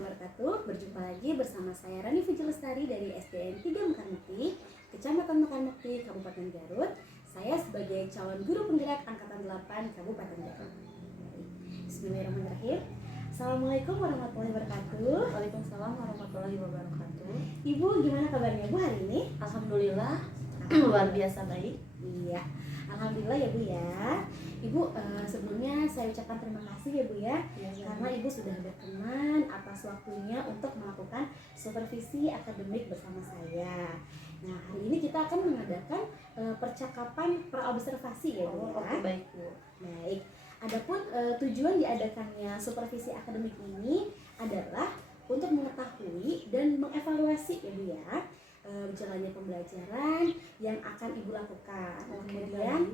wabarakatuh. Berjumpa lagi bersama saya Rani Fitri Lestari dari SDN 3 Mekarmukti, Kecamatan Mekarmukti, Kabupaten Garut. Saya sebagai calon guru penggerak Angkatan 8 Kabupaten Garut. Bismillahirrahmanirrahim. Assalamualaikum warahmatullahi wabarakatuh. Waalaikumsalam warahmatullahi wabarakatuh. Ibu, gimana kabarnya Bu hari ini? Alhamdulillah, luar biasa baik. Iya, alhamdulillah ya Bu ya. Ibu, sebelumnya saya ucapkan terima kasih ya Bu ya, karena Ibu sudah berkenan atas waktunya untuk melakukan supervisi akademik bersama saya. Nah, hari ini kita akan mengadakan percakapan praobservasi ya Bu ya. Oke, baik Bu. Baik. Adapun tujuan diadakannya supervisi akademik ini adalah untuk mengetahui dan mengevaluasi ya Bu ya, jalannya pembelajaran yang akan Ibu lakukan. Kemudian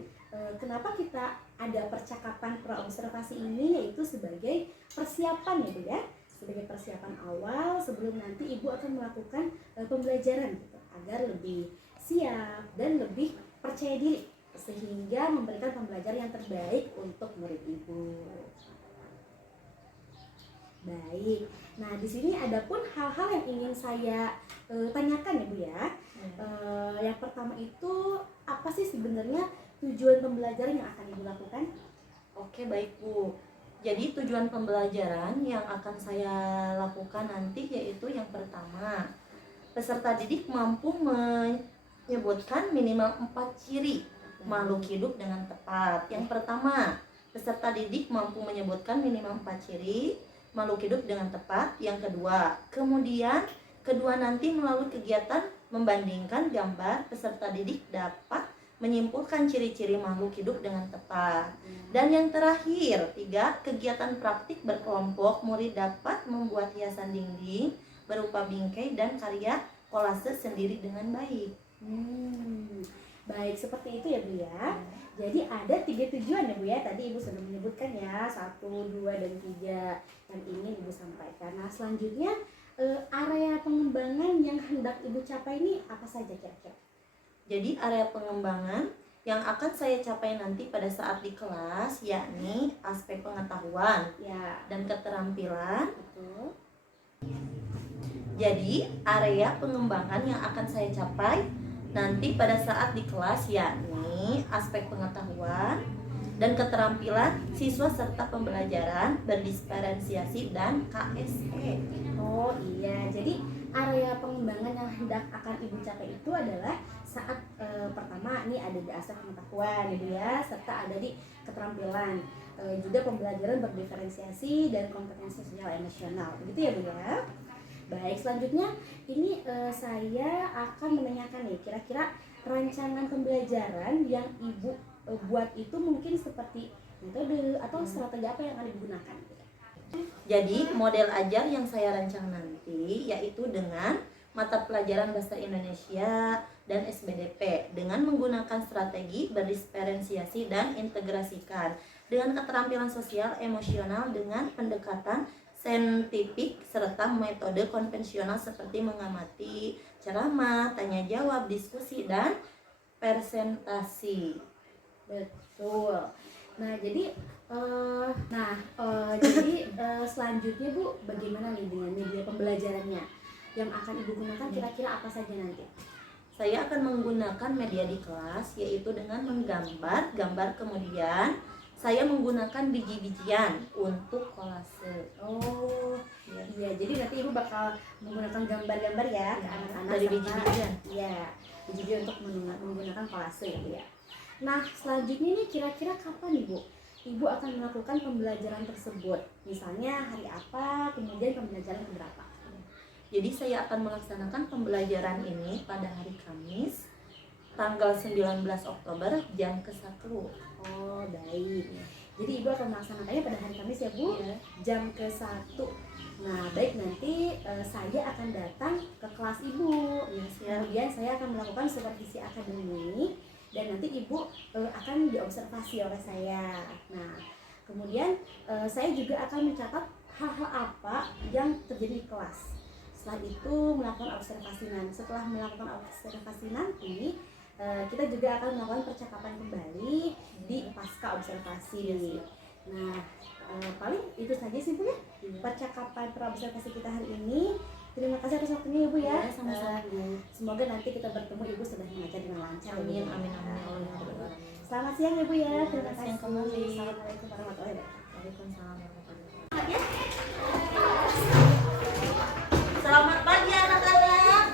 kenapa kita ada percakapan praobservasi ini, yaitu sebagai persiapan ya Bu ya, sebagai persiapan awal sebelum nanti Ibu akan melakukan pembelajaran gitu, agar lebih siap dan lebih percaya diri sehingga memberikan pembelajaran yang terbaik untuk murid Ibu. Baik. Nah, di sini ada pun hal-hal yang ingin saya tanyakan ya Bu ya. Yang pertama itu, apa sih sebenarnya tujuan pembelajaran yang akan Ibu lakukan? Oke, baik Bu. Jadi tujuan pembelajaran yang akan saya lakukan nanti yaitu yang pertama, peserta didik mampu menyebutkan minimal 4 ciri makhluk hidup dengan tepat. Yang pertama, peserta didik mampu menyebutkan minimal 4 ciri makhluk hidup dengan tepat. Yang kedua nanti melalui kegiatan membandingkan gambar, peserta didik dapat menyimpulkan ciri-ciri makhluk hidup dengan tepat. Dan yang terakhir, 3, kegiatan praktik berkelompok, murid dapat membuat hiasan dinding berupa bingkai dan karya kolase sendiri dengan baik. Baik, seperti itu ya Bu ya. Jadi ada 3 tujuan ya Bu ya. Tadi Ibu sudah menyebutkan ya, 1, 2, dan 3 yang ingin Ibu sampaikan. Nah, selanjutnya area pengembangan yang hendak Ibu capai ini apa saja kira-kira? Jadi area pengembangan yang akan saya capai nanti pada saat di kelas yakni aspek pengetahuan Ya, dan keterampilan. betul. Jadi area pengembangan yang akan saya capai nanti pada saat di kelas yakni aspek pengetahuan dan keterampilan siswa serta pembelajaran berdiferensiasi dan KSE. Oh iya, jadi area pengembangan yang hendak akan Ibu capai itu adalah saat pertama ini ada di aspek pengetahuan gitu ya, serta ada di keterampilan, juga pembelajaran berdiferensiasi dan kompetensi sosial emosional, begitu ya Bu ya. Baik, selanjutnya ini saya akan menanyakan nih, kira-kira rancangan pembelajaran yang Ibu buat itu mungkin seperti metode atau strategi apa yang akan digunakan? Jadi model ajar yang saya rancang nanti yaitu dengan mata pelajaran bahasa Indonesia dan SBDP dengan menggunakan strategi berdiferensiasi dan integrasikan dengan keterampilan sosial emosional dengan pendekatan saintifik serta metode konvensional seperti mengamati, ceramah, tanya jawab, diskusi, dan presentasi. Betul. Nah, jadi selanjutnya Bu, bagaimana nih dengan media pembelajarannya yang akan Ibu gunakan, kira-kira apa saja nanti? Saya akan menggunakan media di kelas yaitu dengan menggambar, kemudian saya menggunakan biji-bijian untuk kolase. Oh, iya. Jadi nanti Ibu bakal menggunakan gambar-gambar ya ke anak-anak dari biji-bijian. Iya, biji-bijian untuk menggunakan kolase ya Bu ya. Nah, selanjutnya nih kira-kira kapan Ibu akan melakukan pembelajaran tersebut? Misalnya hari apa, kemudian pembelajaran berapa? Jadi saya akan melaksanakan pembelajaran ini pada hari Kamis tanggal 19 Oktober jam ke-1. Oh, baik. Jadi Ibu akan melaksanakannya pada hari Kamis ya Bu, jam ke-1. Nah, baik, nanti saya akan datang ke kelas Ibu. Kemudian saya akan melakukan supervisi akademik dan nanti Ibu akan diobservasi oleh saya. Nah, kemudian saya juga akan mencatat hal-hal apa yang terjadi di kelas. Setelah itu melakukan observasi nanti. Setelah melakukan observasi nanti, kita juga akan melakukan percakapan kembali di pasca observasi. Nah, paling itu saja sih Bu ya percakapan praobservasi kita hari ini. Terima kasih atas waktunya Ibu ya. Sama-sama Bu. Semoga nanti kita bertemu Ibu sudah mengajar dengan lancar. Amin, Bu. amin, amin. Ya Allah, ya Rabbal Alamin. Selamat siang Ibu ya. Terima Selamat kasih. siang kembali. Assalamualaikum warahmatullahi wabarakatuh. Waalaikumsalam warahmatullahi wabarakatuh. Selamat pagi anak-anak.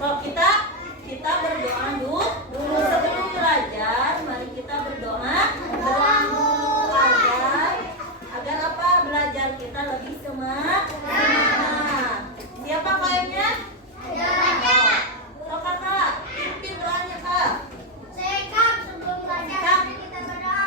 So, kita berdoa dulu sebelum belajar. Mari kita berdoa agar apa? Belajar kita lebih semangat. Siapa kayaknya? So, kakak, pimpin doanya kak. Sekap sebelum belajar kita berdoa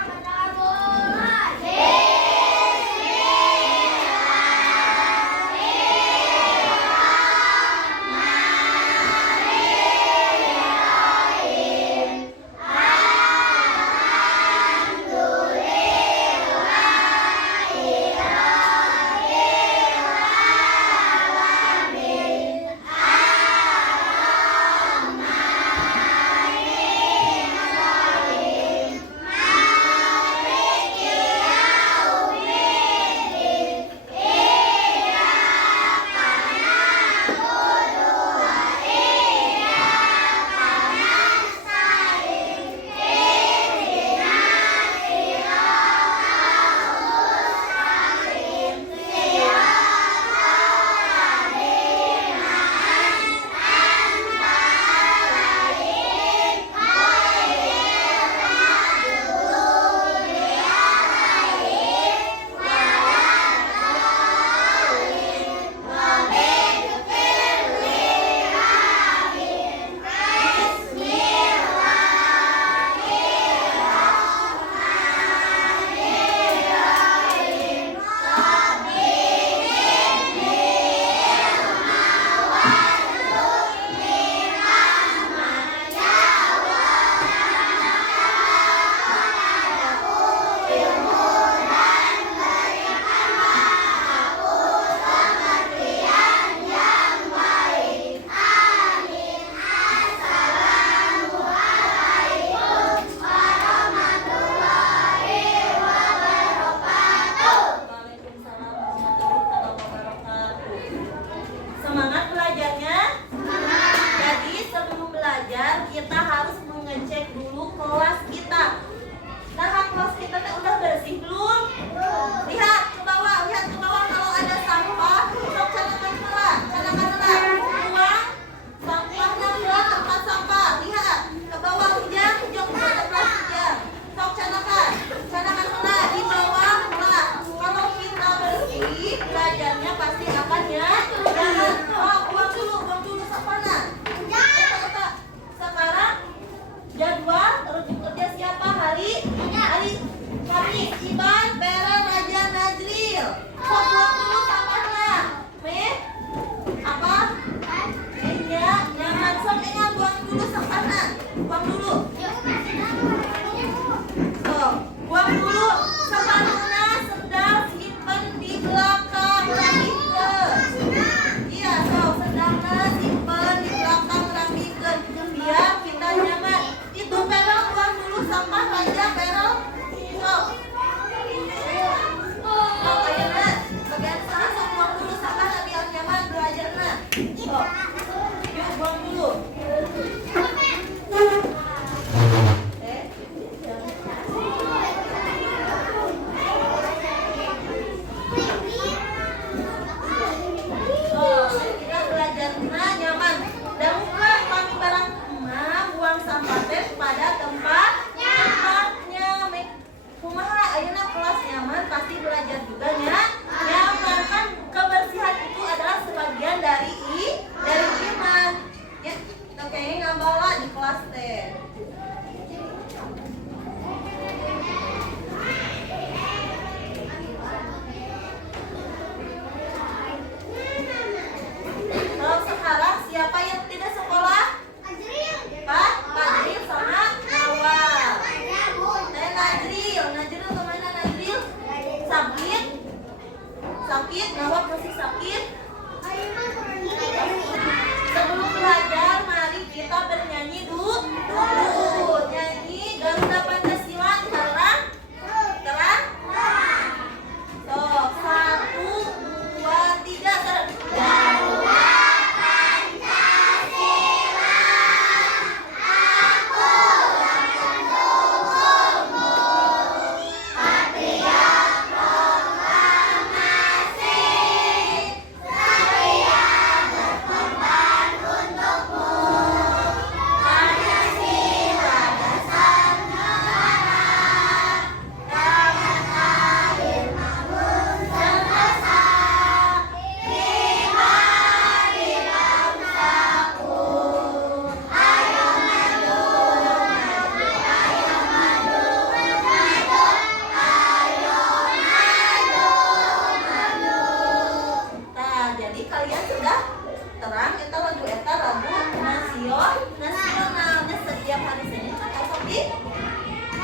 jadi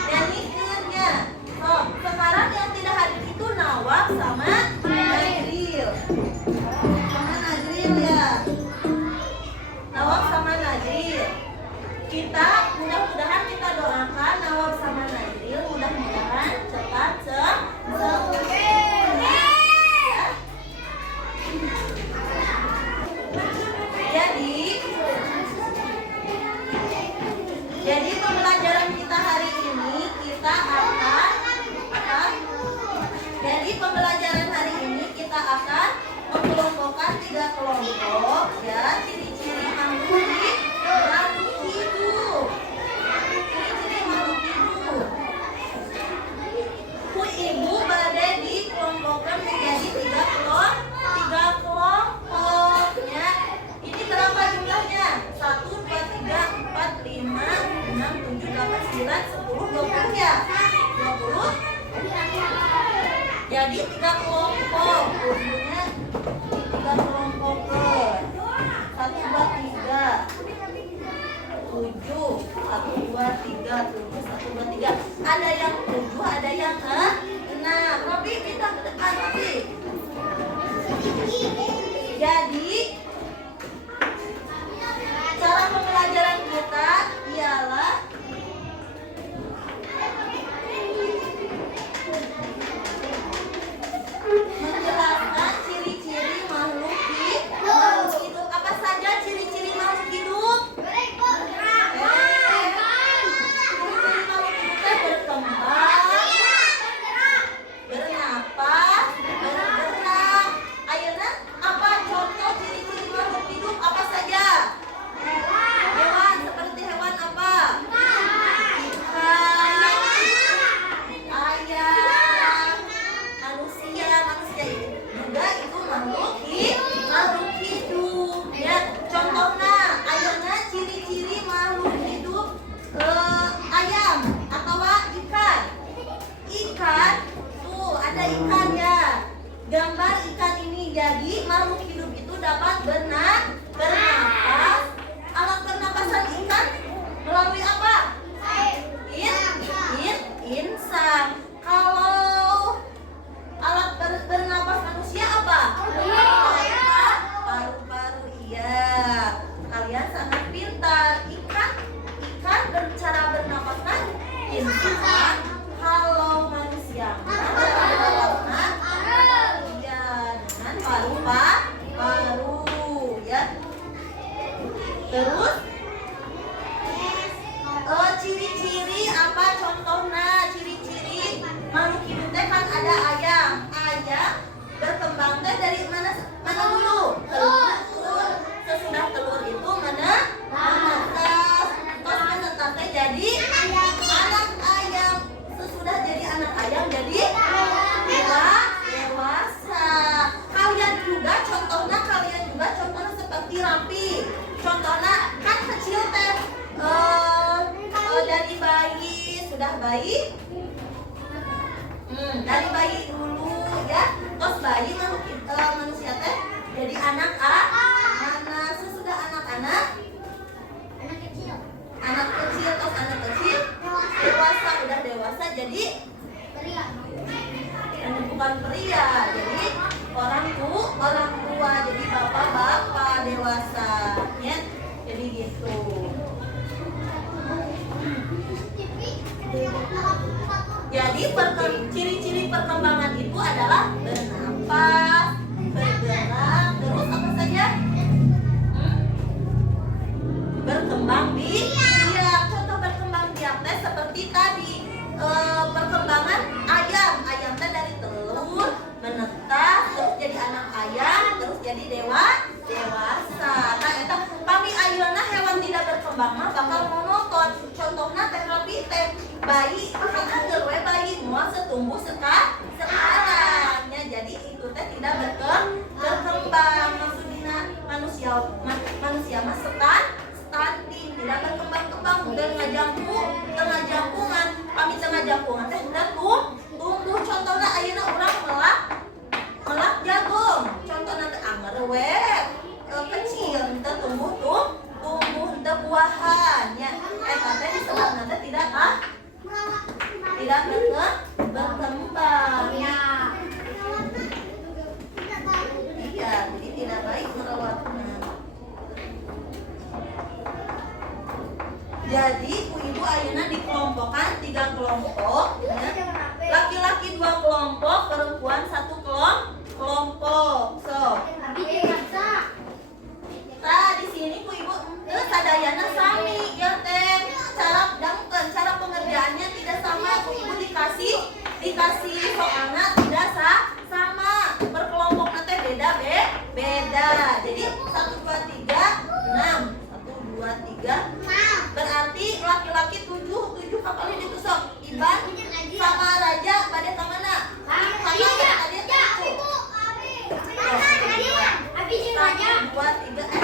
nyanyikannya. Oh, sekarang yang tidak hadir itu Nawab sama Najril. Sama Najril ya. Nawab sama Najril. Kita mudah-mudahan kita doakan Nawab sama Najril mudah-mudahan cepat sembuh. Jadi pembelajaran kita hari ini kita akan mengelompokkan 3 kelompok ya, ciri-ciri makhluk hidup. Ciri-ciri makhluk hidup. Ku ibu badai dikelompokkan menjadi 3 kelompok ya. Ini berapa jumlahnya? 1, 2, 3, 4, 5, 6, 7, 8, 9, 10, 20 ya. 20. Jadi 3 kelompok. Ujungnya 3 kelompok ke 1, 2, 3 7 1, 2, 3 7 1, 2, 3. Ada yang 7, ada yang 6. Robi minta ke depan Robi. Jadi cara pembelajaran kita ialah menjelaskan ciri-ciri makhluk hidup. Apa saja ciri-ciri makhluk hidup? Ciri-ciri makhluk hidup berkembang, bernapas, bergerak. Ayeuna apa contoh ciri-ciri makhluk hidup apa saja? Hewan, seperti hewan apa? Ikan, ayam, manusia juga itu makhluk hidup ya. Contohnya ayeuna ciri-ciri makhluk hidup ayam atau ikan tuh ada ikan ya, gambar ikan ini. Jadi makhluk hidup itu dapat bernapas. Alat pernapasan ikan melalui apa? Insang. Kalau alat bernapas manusia apa? Paru-paru. Iya. Kalian sangat pintar. Ikan cara bernapasnya insang. Kalau manusia bernapasnya iya dengan paru-paru ya. Terus ciri-ciri apa contohnya? Ciri-ciri makhluk hidup teh kan ada ayam. Ayam berkembang teh dari mana dulu? Telur. Sesudah telur itu menetas. Terus menetas teh jadi anak ayam. Sesudah jadi anak ayam jadi dewasa. Kalian juga contohnya seperti Rapi. Contohnya kan kecil teh dari bayi, sudah bayi dari bayi dulu ya, terus bayi manusia teh jadi anak sesudah anak kecil terus anak kecil dewasa, udah dewasa jadi bukan pria, jadi orang tua jadi bapak dewasa ya, jadi gitu. Jadi ciri-ciri perkembangan itu adalah bernapas, bergerak, terus apa saja? Berkembang biak. Contoh berkembang biak teh seperti tadi perkembangan ayam teh dari telur menetas, terus jadi anak ayam, terus jadi dewasa. Nah, eta pami ayeuna hewan tidak berkembang mah bakal monoton. Contohnya teh Rapi teh bayi, angel we bayi moal setumbuh sekarang ya. Jadi itu teh tidak berkembang. Maksudnya manusia mah stunting, tidak berkembang, tengah jangkungan. Pami tengah jangkungan teh udah tumbuh. Contohnya ayeuna urang melak jagung. Contohnya teh anger we kecil teh tumbuh teh buahan ya. Eta teh disebutna teh tidak 3 kelompok ya. Laki-laki 2 kelompok, perempuan 1 kelompok. So, nah di sini ku ibu sadayana sami ya teh. Cara pengerjaannya tidak sama. Ku ibu dikasih soalnya tidak sama. Berkelompok nanti beda. Jadi 1 2 3 6. 1 2 3 berarti laki-laki 7 kapalnya ditusuk. Iban sama raja pada kemana? Sama ya tadi itu. 1 2 3 Iban gini kan? Pindah tuh.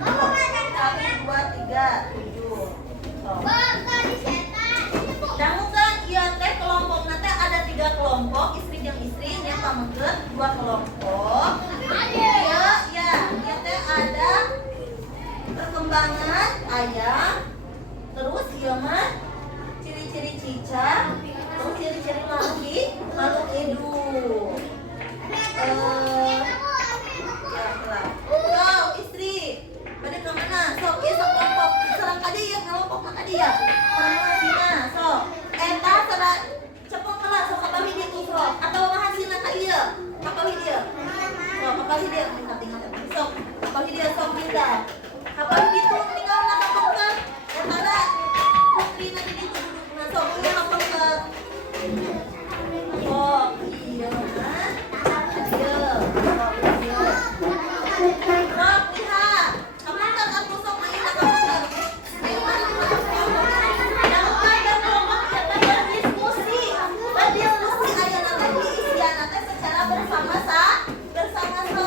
1 2 3 7. Dangu kan iya teh kelompok nanti ada 3 kelompok, istri yang pamengkeun 2 kelompok. Iya teh ada perkembangan ayam. Terus iya mah ciri-ciri cicak, terus ciri-ciri makhluk hidup. So, istri pada kemana? So, iya sekelompok. Serang kadi ya kelompok maka dia. Serang mahasina. So, eta serang cepeng kelas. So, kapal hidi tuh. So, atau mahasina kadi ya. Kapal hidi ya. So, kapal hidi ya. So, kapal hidi ya. So, pindah. Kapal hidi tuh tinggal nak kapal kan. Eta ada putri nanti di tuh. Nah, so, iya kapal kan. Oh, iya kan. Rob, lihat. Kamu kan aku sok main kamu kan. Jangan ada kelompok yang berdiskusi ayo nanti isian nanti secara bersama-sama. So,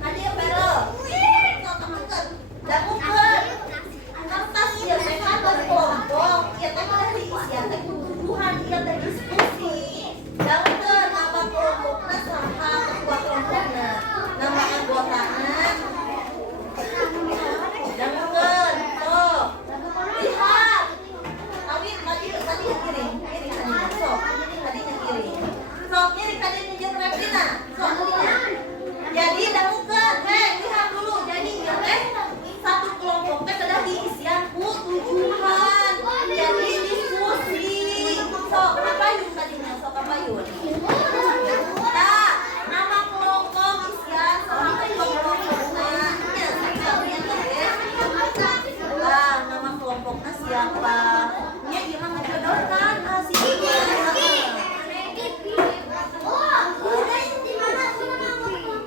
hadir belo. So, kamu kan. Jangan kertas dia mereka berkelompok. Ia teh dari isian teh kebutuhan ia teh diskusi. Jangan nama kelompoknya sama ketua kelompoknya. Nama anggotanya. Jangan. Oh, lihat. Tapi tadi yang kiri tadinya. So, tadinya kiri. So, kiri tadinya jeung Revina. So, tadinya. Jadi jangan. Lihat dulu. Jadi ya teh satu kelompok teh sudah diisian tujuan. Jadi diskusi. So, apa yun tadinya? So, apa yun? Nah, nama kelompok isian sama kelompoknya. Ya, sebenarnya teh. Nah, nama kelompoknya siapa? Ya, gimana jodohkan? Si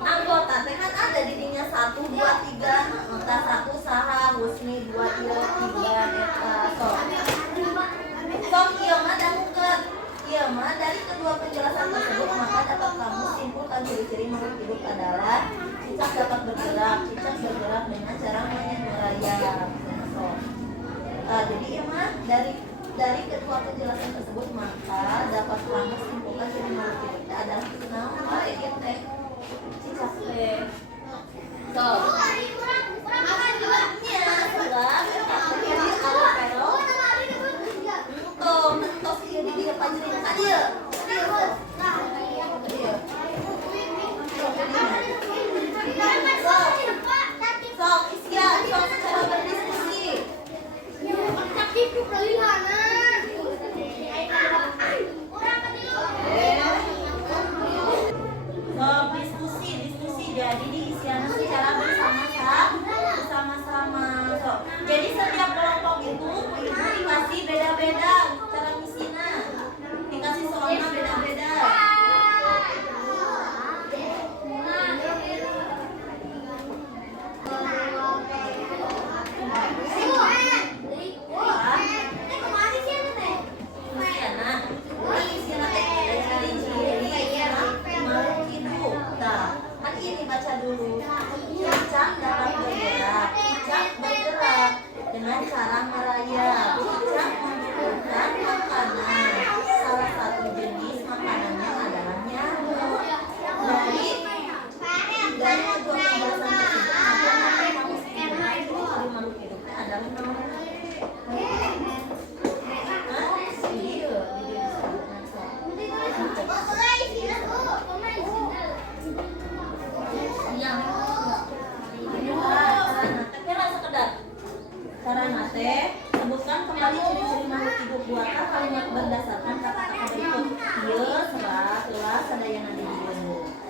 anggota teh kan ada dirinya 1 2 3. Anggota 1 saha, Husni 2 ieu 3 eta. So, ieu mah dangukeun. Ieu mah dari kedua penjelasan tersebut maka dapat kamu simpulkan ciri-ciri makhluk hidup adalah cicak dapat bergerak dengan cara merayap. So, jadi ieu mah dari kedua penjelasan tersebut maka dapat kamu simpulkan ciri makhluk hidup adalah naon ieu teh cicak teh. So, mentos ieu di dieu panjering ka dieu. So, isian, so secara berdiskusi.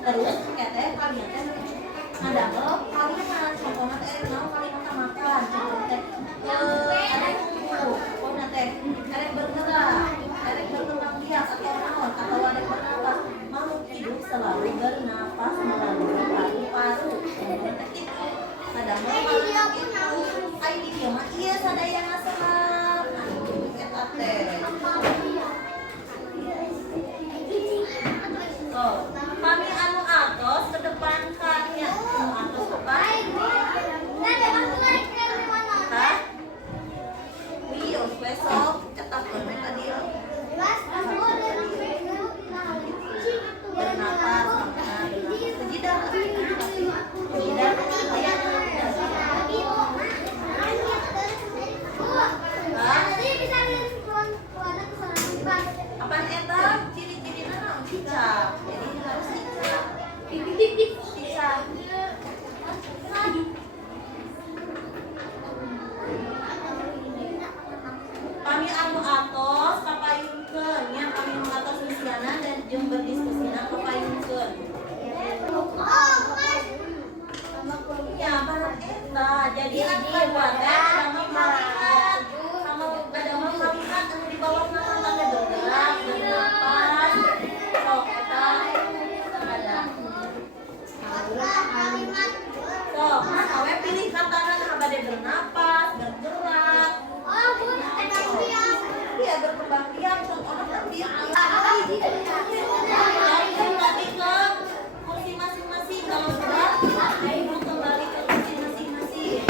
terus keteh kalian teh ngadamel kalimat contohna teh naon kalimat makan contoh teh ada tunggu pokona teh erek bergerak erek berkembang biak atau naon atau erek bernapas makhluk hidup selalu bernapas melalui paru-paru contohna teh kitu ngadamel kalimat itu ai di dieu mah ieu sadaya ngaserap eta teh kami anu atos kedepankan ya anu atos apa? Hah? Wios besok cetak konek tadi ya. Bernapas, sejidah. Sejidah. Apaan eta? Ciri-cirina naon cicak. Jadi harus cicak. Cicak. Kami anu atos kapayunkeun nya kami anu atos misiana dan jeung berdiskusina kapayunkeun. Ya barat eta. Jadi anu kabuat teh sama kalimat. Sama ada mah kalimat anu di bawah nama tanda bergerak, bernapas. Sok eta ada. Sok, awe pilih katana habade bernapas, bergerak. Iya berkembang biak, contohnya kan biak. Kembali ke kursi masing-masing kalau sudah ibu kembali ke kursi masing-masing.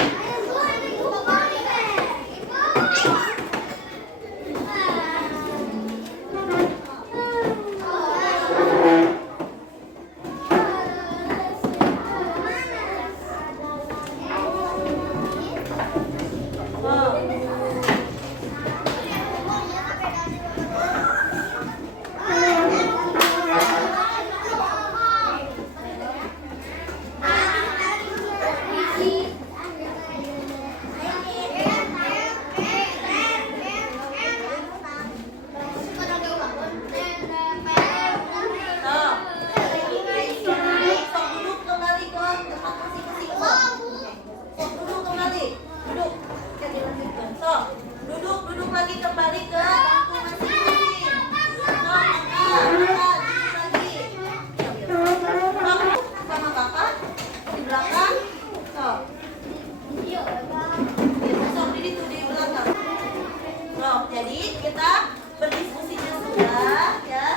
Duduk lagi kembali ke bangku masing-masing. Sama kakak di belakang. Sok di situ di belakang. Jadi kita berdiskusinya sudah ya.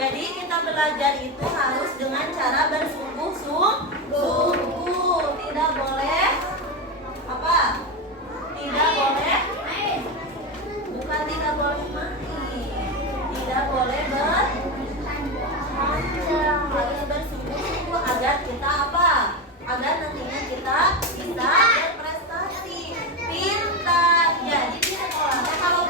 Jadi kita belajar itu harus dengan cara bersungguh-sungguh, tidak boleh apa? Tidak boleh, bukan tidak boleh main, tidak boleh harus bersungguh-sungguh agar kita apa? Agar nantinya kita bisa berprestasi, pintar. Jadi di sekolah kalau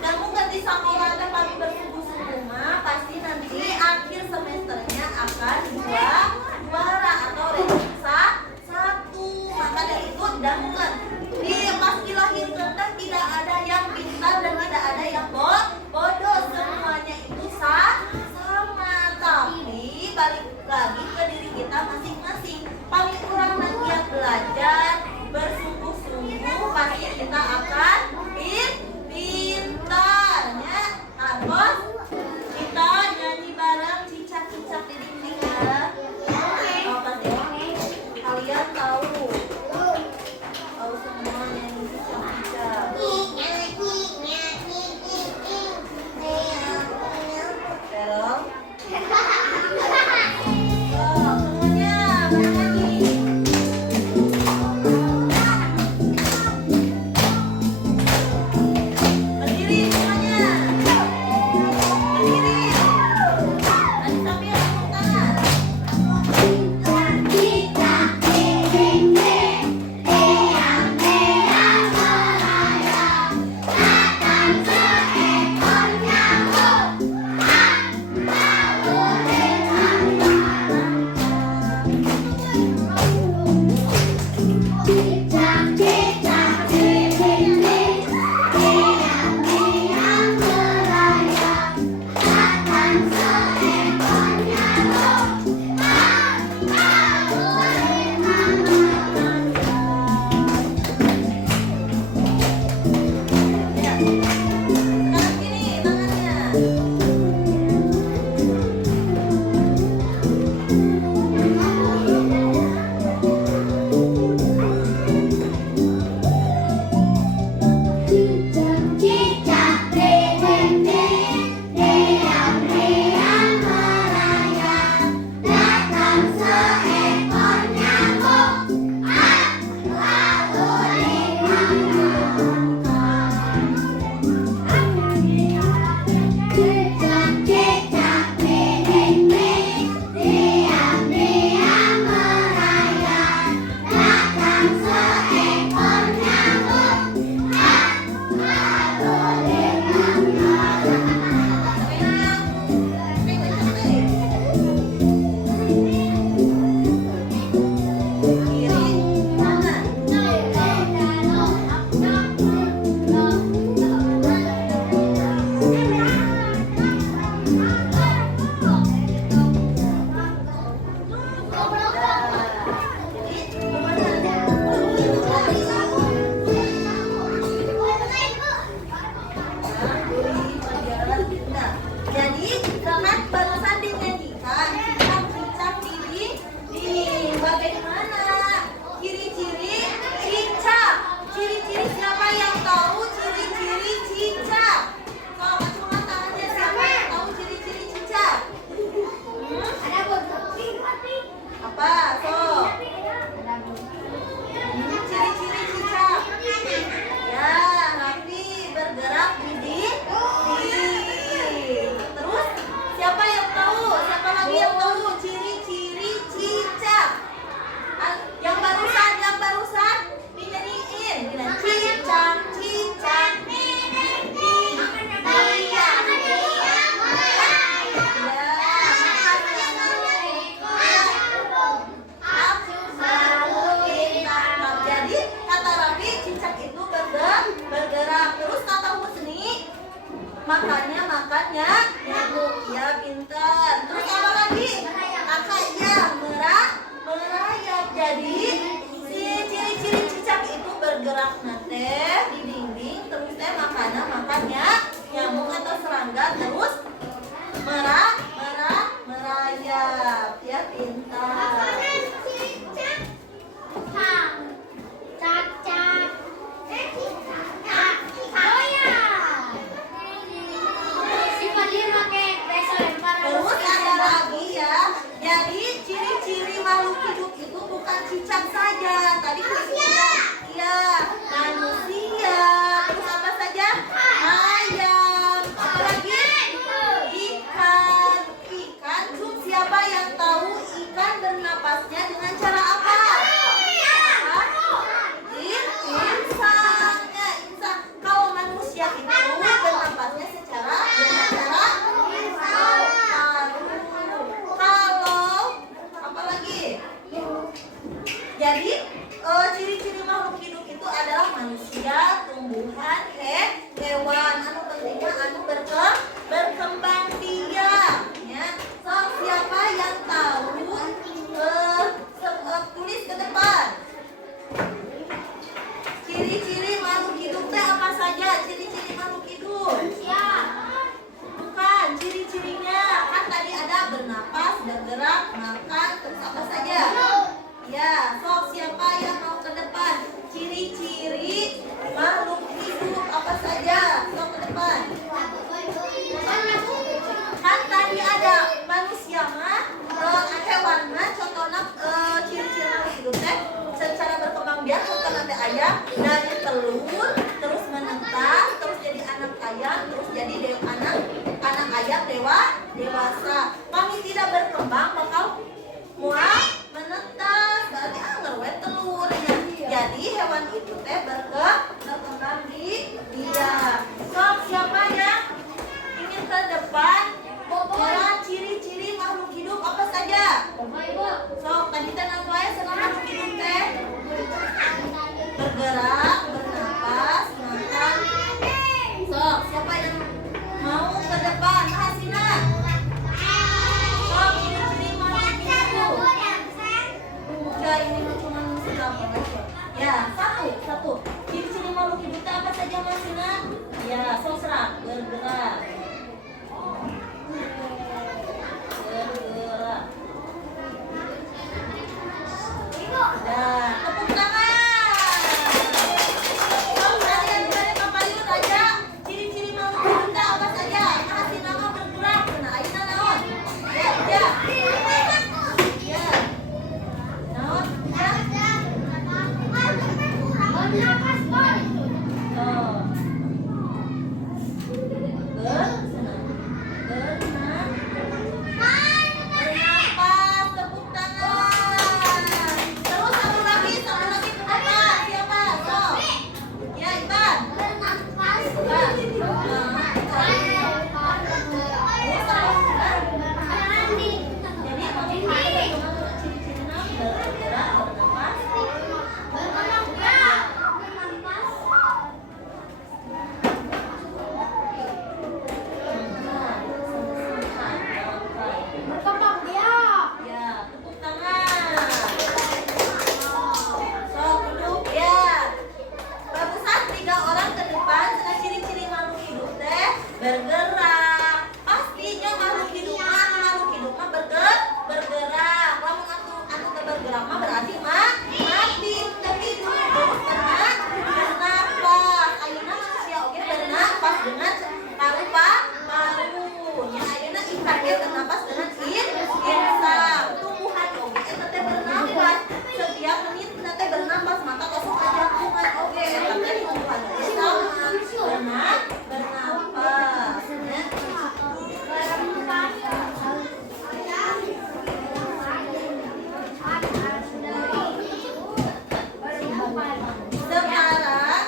kamu nggak di sekolah tapi bersungguh-sungguh mah pasti nanti akhir semesternya akan juara atau ranking 1. Maka dari itu dangan di pas dilahirkan tidak ada yang pintar dan tidak ada yang bodoh, semuanya itu sama. siap, ya pintar. Terus ada lagi ya. Jadi ciri-ciri makhluk hidup itu bukan cicak saja. Tadi kita iya, manusia. Terus apa saja? Ayam. Apa lagi? Ikan. Ikan. Cum, siapa yang tahu ikan bernapasnya dengan cara apa? Insan. Ya, insan. Kalau manusia itu bernapasnya secara jadi ciri-ciri makhluk hidup itu adalah manusia, tumbuhan, hewan. Anu pentingnya anu berkembang biak. Ya. So, siapa yang tahu? Tulis ke depan. Ciri-ciri makhluk hidup teh apa saja? Ciri-ciri makhluk hidup. Bukan, ciri-cirinya kan tadi ada bernapas, bergerak, makan, terus apa saja? Ya, sok siapa yang mau ke depan? Ciri-ciri makhluk hidup apa saja? Sok ke depan. Kan tadi ada manusia mah, hewan mah, contohnya ciri-ciri makhluk hidup teh secara berkembang biak contohnya ada ayam dari telur terus menetas terus jadi anak ayam terus jadi anak ayam dewasa. Kami tidak berkembang bakal mual menetas berarti ngerwet telurnya. Jadi hewan itu teh berkembang biak. Sok siapa yang ingin ke depan? Ya, ciri-ciri makhluk hidup apa saja? Sok tadi tenang wae senang makhluk hidup teh bergerak, bernapas, makan. Sok siapa yang mau ke depan? Hasina. Sok ciri-ciri makhluk hidup. Enggak, ini cuma sedang. Ya, satu. Ciri-ciri makhluk hidup teh apa saja Mas Sina? Ya, sok serak, bergerak. Dan tepuk tangan. Kalau kalian dari Bapak Yun aja, ciri-ciri makhluk hidup teh apa saja? Kasih nama bergerak, kena ayeuna naon? Ya. Ya. Naon? Bernapas, tepuk tangan. Terus satu lagi ke depan. Siapa? Sok. Ya, Iban. Jadi ciri-ciri bergerak, bernapas. Ya, tepuk tangan. Sok duduk ya. Bagusan 3 orang ke depan. Dengan ciri-ciri makhluk hidup teh bergerak. Pastinya makhluk hidup mah bergerak. Lamun anu teu bergerak mah berarti mati. Tapi terus bernapas. Ayeuna manusia oge bernapas dengan paru-paru. Ya ayeuna ikan ge bernapas dengan insang. Tumbuhan oge eta teh bernapas. Setiap menit teh bernapas maka kosong jantungan oge eta teh tumbuhan sama bernapas. Sekarang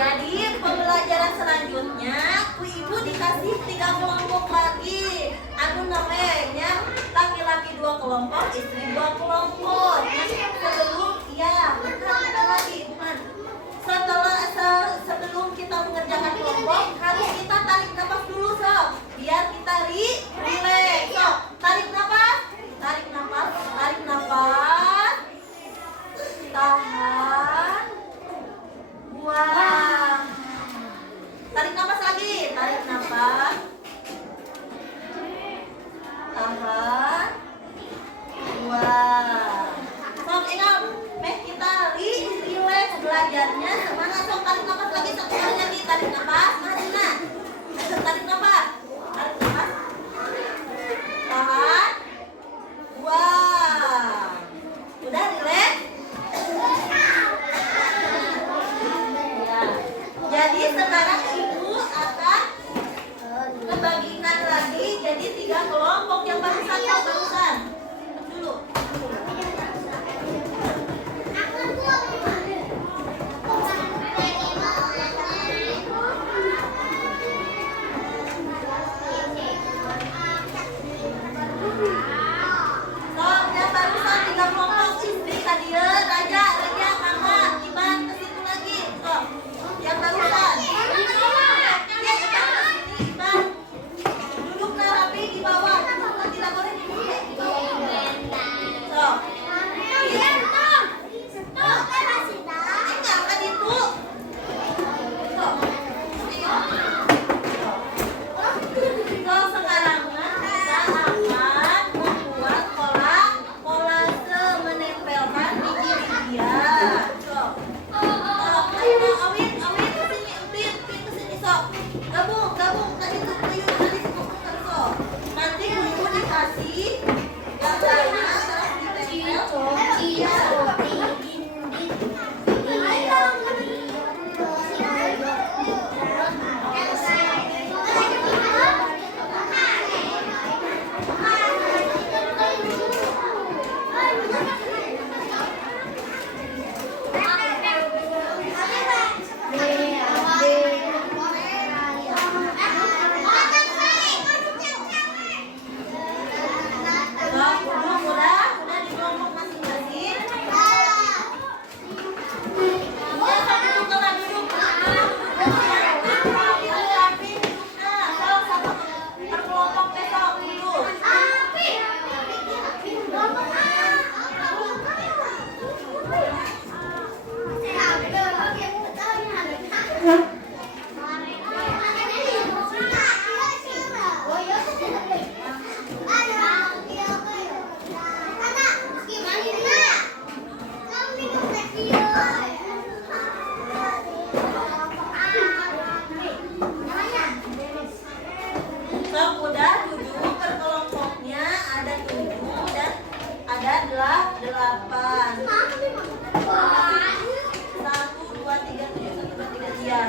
jadi pembelajaran selanjutnya ku ibu dikasih 3 kelompok lagi. Anu namanya laki-laki 2 kelompok, istri 2 kelompok. Sebelum bukan ada lagi semuanya semangat. Sok tarik nafas lagi, satu kali lagi. Tarik nafas, Marina. Tarik nafas. Tarik nafas. Tahan. Buang. Udah relax? Ya. Jadi sekarang ibu akan membagikan lagi jadi 3 kelompok. Yang barusan dulu. Sok, yang barusan 3 kelompok. Istri, Kadia, Raja, Kakak, Iban, ke situ lagi. Sok, yang barusan. Ya, Iban. Duduklah rapi di bawah. Duduklah, tidak boleh duduk di bawah. Sok. Enggak, kan itu. Sok. So, sekarang kita akan membuat kolase menempelkan biji dia. Sok. Ayo, Awin kesini, Upin kesini, sok. Gabung, tadi tuh Uyun tadi gabung sok. Nanti Ibu dikasih gambarnya terus ditempel. Udah di kelompok masing-masing. Ya, sampai tukeran duduk. Rapi duduknya. Sama per kelompok besok duduk. Sok, udah 7 per kelompoknya ada 7 dan ada 8. 1, 2, 3, 7, 1, 2, 3. Iya,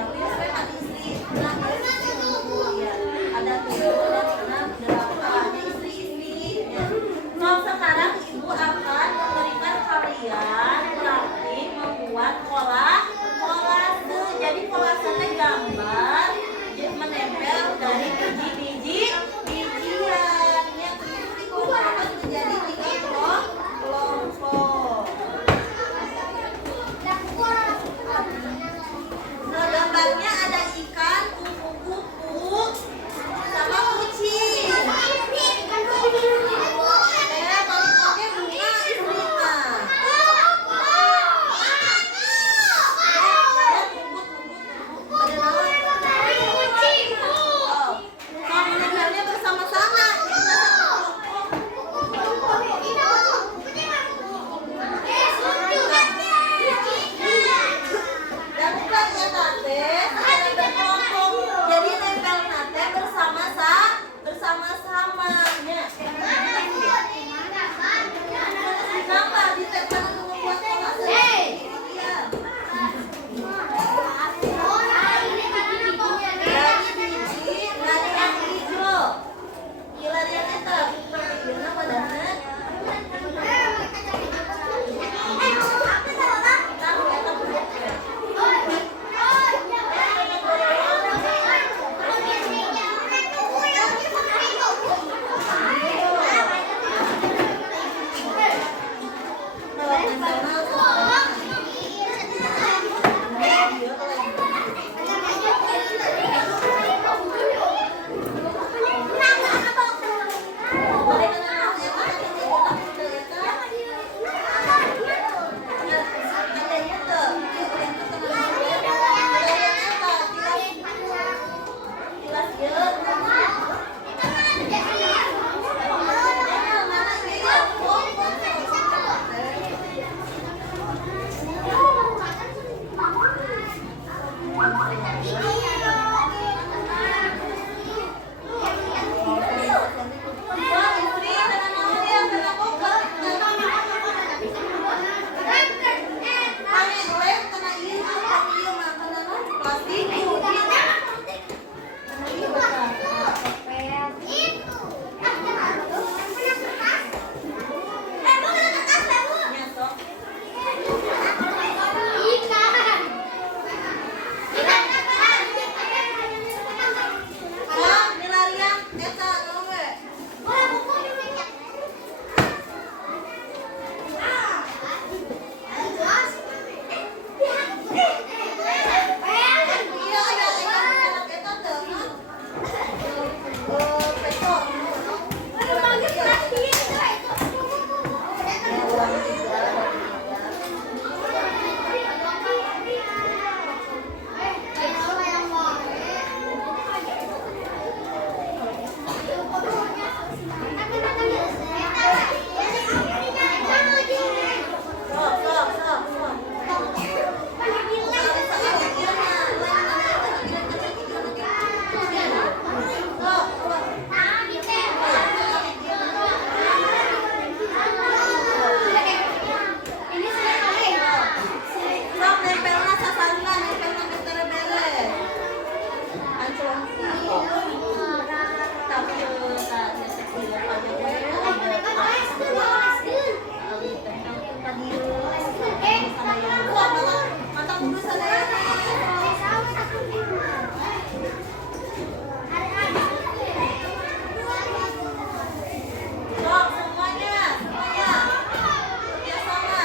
Sok, semuanya kerjasama.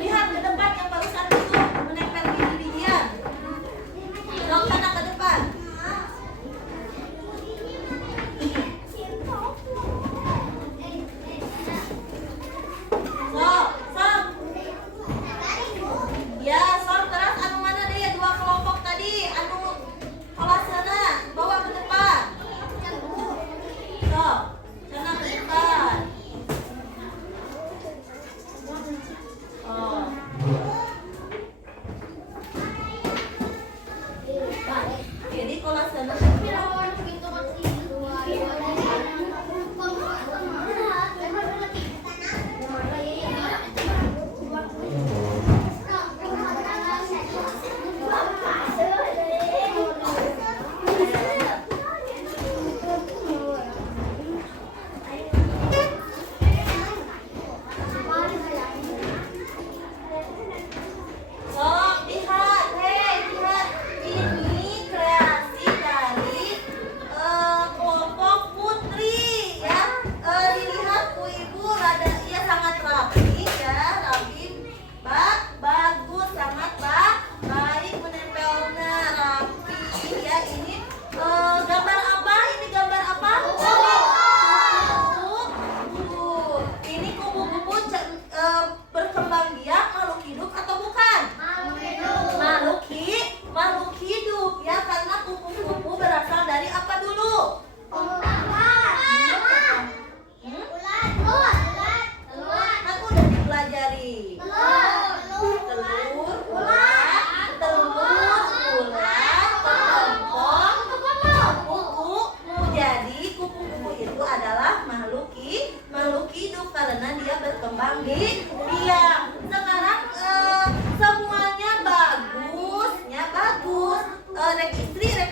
Lihat ke depan yang barusan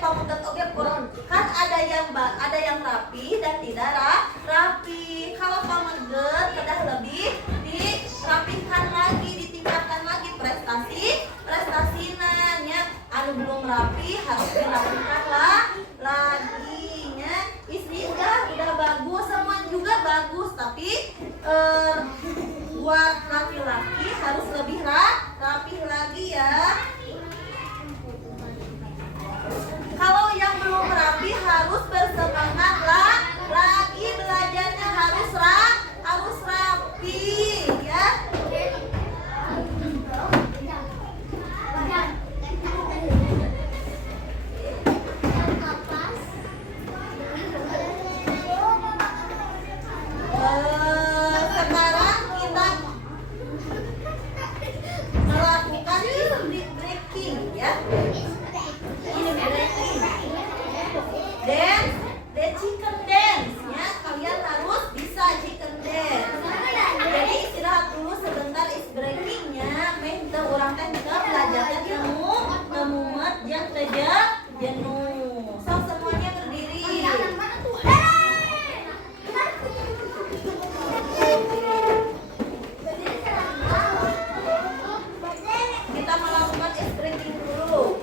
pamuket oke kan ada yang rapi dan tidak rapi. Kalau pamuket kedah lebih dirapikan lagi, ditingkatkan lagi prestasinya nya. Anu belum rapi harus dirapikan lagi nya. Istri udah bagus, semua juga bagus, tapi buat laki-laki harus lebih rapi lagi ya. Kalau yang belum rapi harus bersemangat lagi belajarnya, harus rapi ya. Sekarang kita melakukan breaking ya. Ini breaking. Dance, the chicken dance ya. Kalian harus bisa chicken dance. Jadi istirahat dulu sebentar, is breakingnya. Minta orang teh belajarnya nemu yang kerja jenuh. So semuanya berdiri. Kita melakukan is breaking dulu.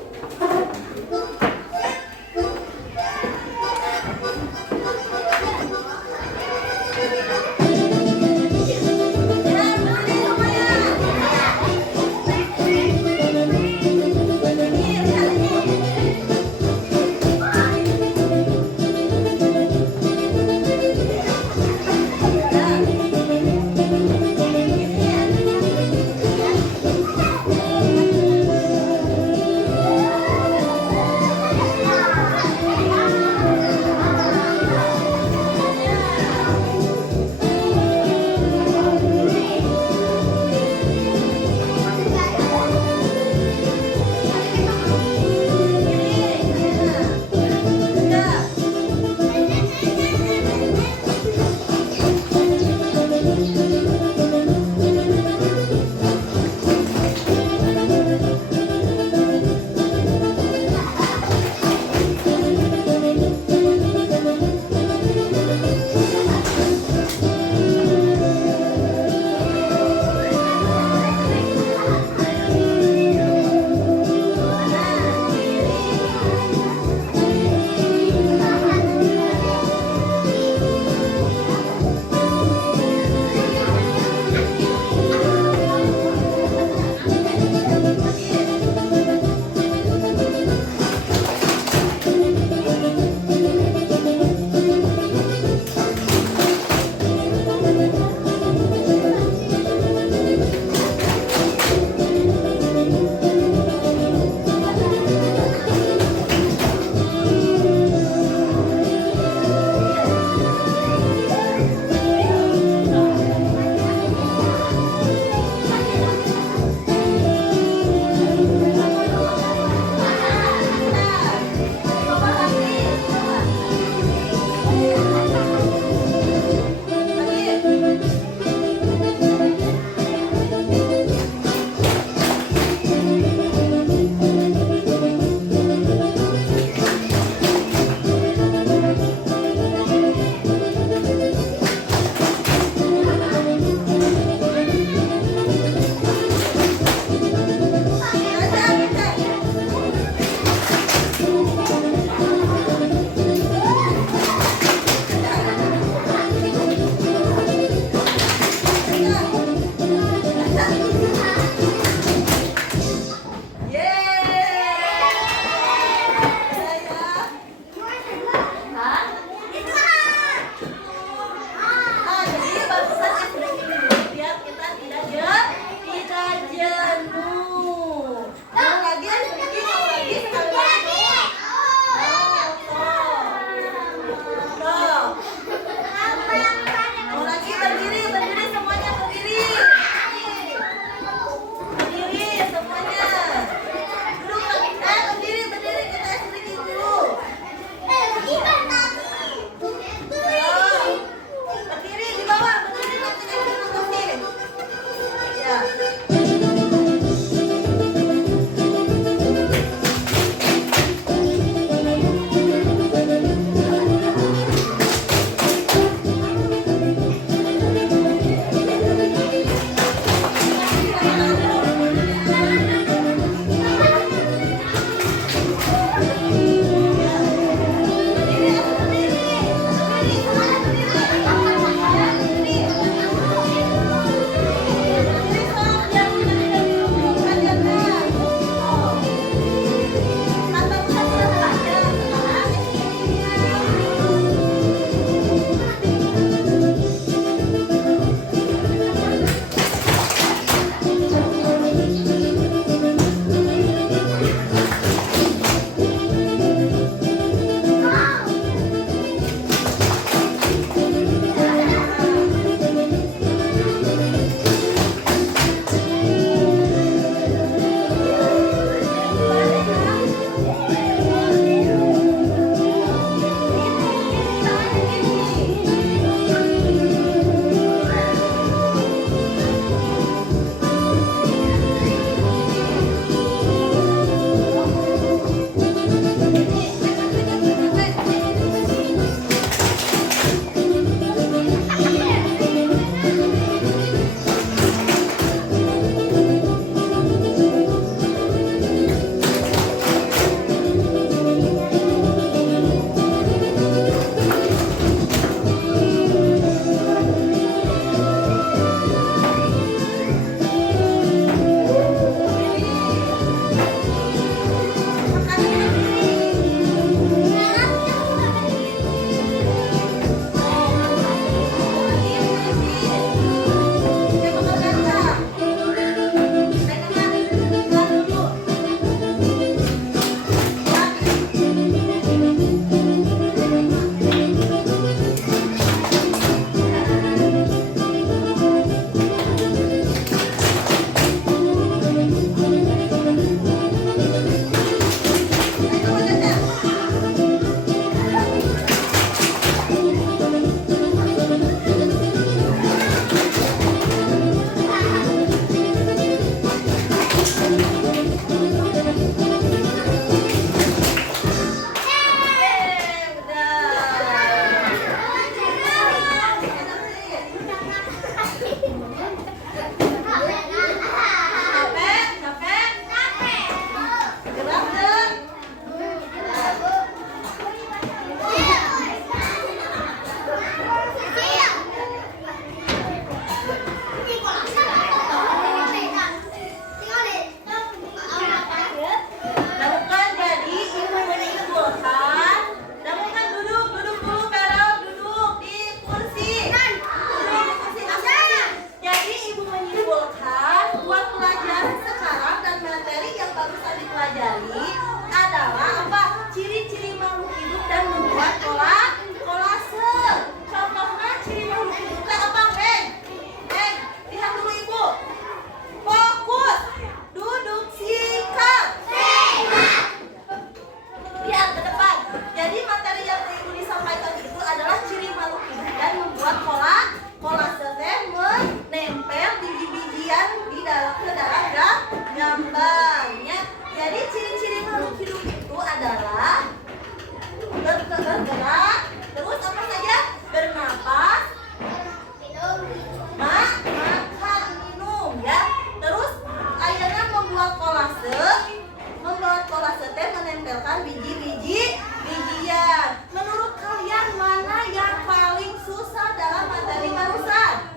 ditempelkan biji-bijian. Menurut kalian mana yang paling susah dalam materi barusan?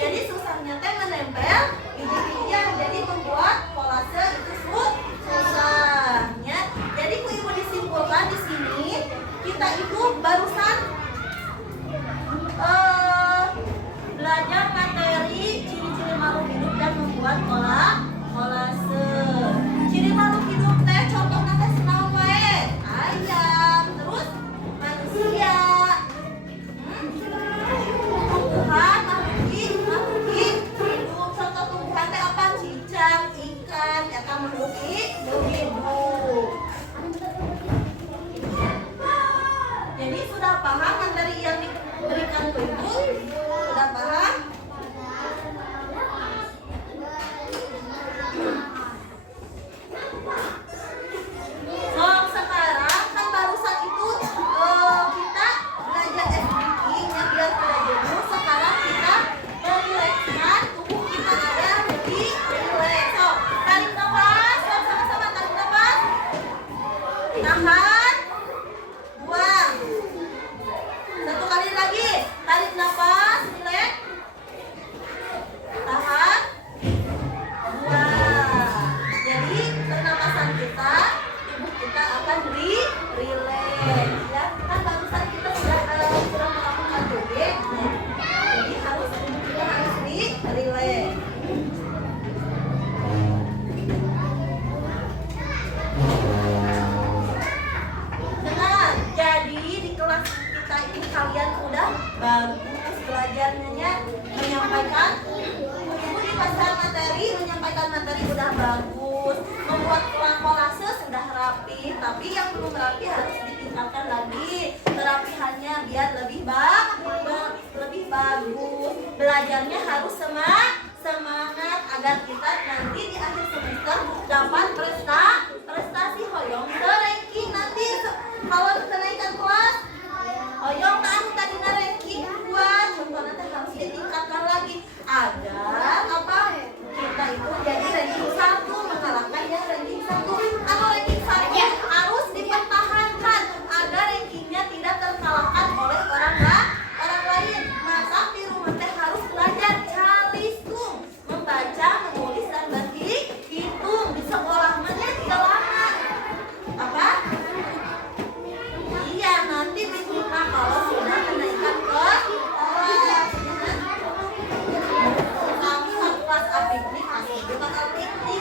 Jadi susahnya teh menempel biji-bijian. Jadi membuat kolase itu susahnya. Jadi ibu disimpulkan di sini kita itu barusan belajar materi ciri-ciri makhluk hidup dan membuat kolase. Ciri makhluk hidup teh contohnya teh senaon wae? Ayam, terus manusia, tumbuhan, makhluk hidup. Contoh tumbuhan teh apa? Cicak, ikan, eta makhluk hidup. Jadi sudah paham materi yang diberikan ke ibu? Sudah paham? So, sekarang kan barusan itu kita belajar SPK nya biar tidak jenuh. Sekarang kita merilekskan tubuh kita agar lebih rileks. So, tarik nafas, sama-sama tarik nafas. Tahan. Buang. Satu kali lagi. Tarik nafas, rileks. Tahan. Buang. Jadi pernapasan kita, tubuh kita akan rileks. Ya, kan barusan kita sudah melakukan joget. Jadi tubuh kita harus rileks. Nah, jadi di kelas kita ini kalian udah bagus belajarnya, menyampaikan ibu di pasar materi, menyampaikan materi udah bagus, membuat kolase sudah rapi, tapi yang belum rapi harus ditingkatkan lagi kerapihannya biar lebih bagus. Belajarnya harus semangat agar kita nanti di akhir semester dapat prestasi hoyong ranking nanti kalau kenaikan kelas hoyong tadi ranking 2 contoh nanti harus ditingkatkan lagi agar apa kita itu jadi ranking 1 mengalahkan yang ranking 1 atau ranking 1 harus dipertahankan agar rankingnya tidak terkalahkan oleh orang lain. Maka di rumah teh harus belajar calistung, membaca, menulis dan berhitung. Di sekolah mana tidak lama apa? Iya, nanti diterima kalau sudah kenaikan kelas. Kami kelas apiknik, bukan apiknik.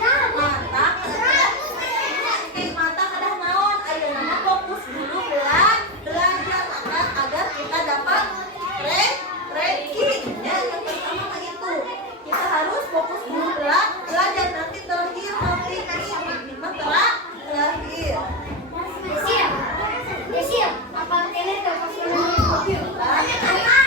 Mata kadang naon, ayo nama fokus dulu belajar agar kita dapat ranking. Ya, yang pertama mah itu kita harus fokus dulu belajar, nanti terakhir terakhir. Desil, apa kalian gak pasti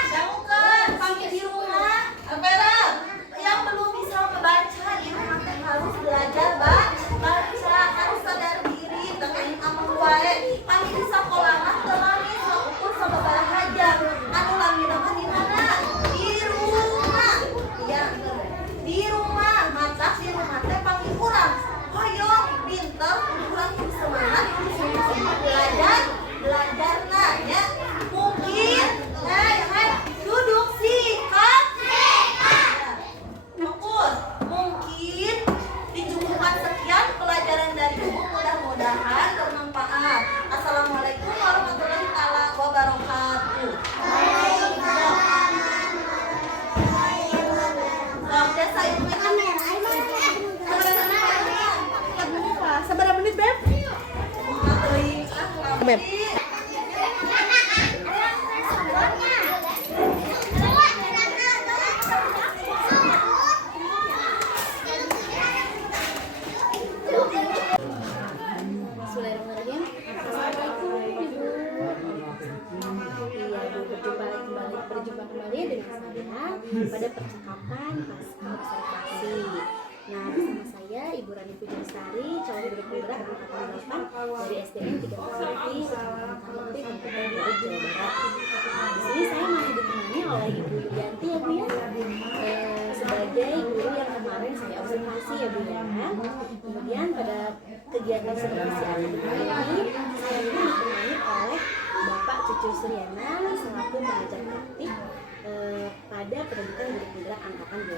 Jangan kami di rumah. Vera, yang belum bisa membaca di rumah teh harus belajar baca, harus sadar diri dengan amal wae. Kami di sekolah telami ukur sababaraha hajar. Anu lamina mah di mana? Di rumah. Ya, di rumah. Maca di rumah teh panggil urang. Hoyong pinter, urang semangat, belajar nanya. Mungkin duduk sikap. Fokus. Mungkin dicukupkan sekian pelajaran dari ibu, mudah-mudahan bermanfaat. Assalamualaikum warahmatullahi wabarakatuh. Sabar menit, Beb. Beb. Bismillahirrahmanirrahim. Assalamualaikum Ibu. Iya, berjumpa kembali dengan saya pada percakapan pasca observasi. Nah, bersama saya Ibu Rani Pujansari, calon guru penggerak angkatan 8 dari SDN 3 Putri, Kecamatan Kampung, Kabupaten Garut, Jawa Barat. Nah, di sini saya masih ditemani oleh Ibu Yulianti ya Bu ya, sebagai guru yang kemarin saya observasi ya Bu Bu ya. Kemudian pada kegiatan supervisi akademik ini saya ditemani oleh Bapak Cucu Suryana selaku pengajar praktik pada pendidikan guru penggerak angkatan 8.